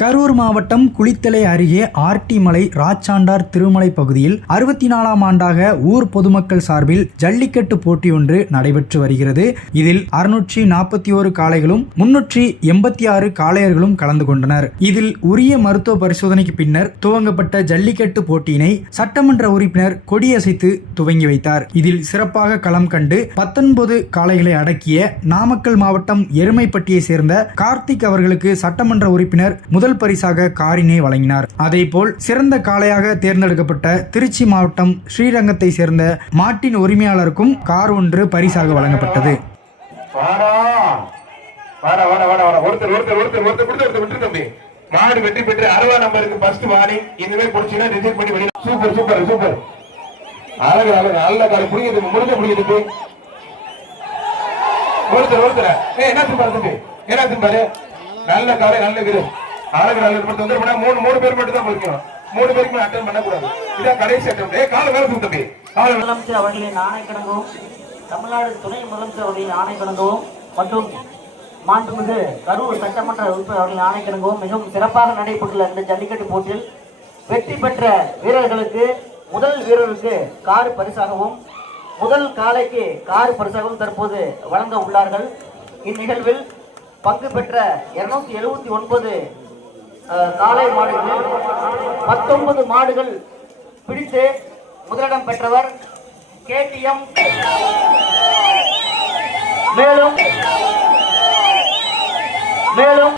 கரூர் மாவட்டம் குளித்தலை அருகே ஆர்டி மலை ராச்சாண்டார் திருமலை பகுதியில் 64ஆம் ஆண்டாக ஊர் பொதுமக்கள் சார்பில் ஜல்லிக்கட்டு போட்டி ஒன்று நடைபெற்று வருகிறது. இதில் 641 காளைகளும் 386 காளையர்களும் கலந்து கொண்டனர். இதில் உரிய மருத்துவ பரிசோதனைக்கு பின்னர் துவங்கப்பட்ட ஜல்லிக்கட்டு போட்டியினை சட்டமன்ற உறுப்பினர் கொடியசைத்து துவங்கி வைத்தார். இதில் சிறப்பாக களம் கண்டு 19 காளைகளை அடக்கிய நாமக்கல் மாவட்டம் எருமைப்பட்டியை சேர்ந்த கார்த்திக் அவர்களுக்கு சட்டமன்ற உறுப்பினர் முதல் பரிசாக காரினை வழங்கினார். அதேபோல் சிறந்த காளையாக தேர்ந்தெடுக்கப்பட்ட திருச்சி மாவட்டம் ஸ்ரீரங்கத்தை சேர்ந்த மாட்டின் உரிமையாளருக்கும் கார் ஒன்று பரிசாக வழங்கப்பட்டது. மாடு வெற்றி பெற்று 60 நம்பருக்கு ஃபர்ஸ்ட் வார்னிங். இனிமே போச்சுனா ரிஜெக்ட் பண்ணி வெளிய. Super super super. அழகு அழகு நல்ல கால புடிக்குது முடிஞ்ச புடிக்குது. ஒருத்தர் என்ன பாருங்க என்ன பாரு நல்ல காலை நல்ல வீரர் அழகு நல்ல தொந்தரவு பண்ணா மூணு பேர் மட்டும் தான் முடிக்கணும். 3 பேருக்கு அட்டெண்ட் பண்ண கூடாது. இதான் கடைசி அட்டெண்ட். கால வேலை தம்பி. முதலமைச்சர் அவர்களின் ஆணைக்கிணங்கவும் தமிழ்நாடு துணை முதலமைச்சர் அவர்களின் ஆணைக்கிணங்கவும் மற்றும் மாண்புமிகு கரூர் சட்டமன்ற உறுப்பினர் அவர்களின் ஆணைக்கிணங்கவும் மிகவும் சிறப்பாக நடைபெற்றுள்ள இந்த ஜல்லிக்கட்டு போட்டியில் வெற்றி பெற்ற வீரர்களுக்கு முதல் வீரருக்கு கார் பரிசாகவும் முதல் காளைக்கு கார் பரிசாகவும் தற்போது வழங்க உள்ளார்கள். இந்நிகழ்வில் பங்கு பெற்ற 279 காளை மாடுகளில் 19 மாடுகள் பிடித்து முதலிடம் பெற்றவர் KTM. மேலும்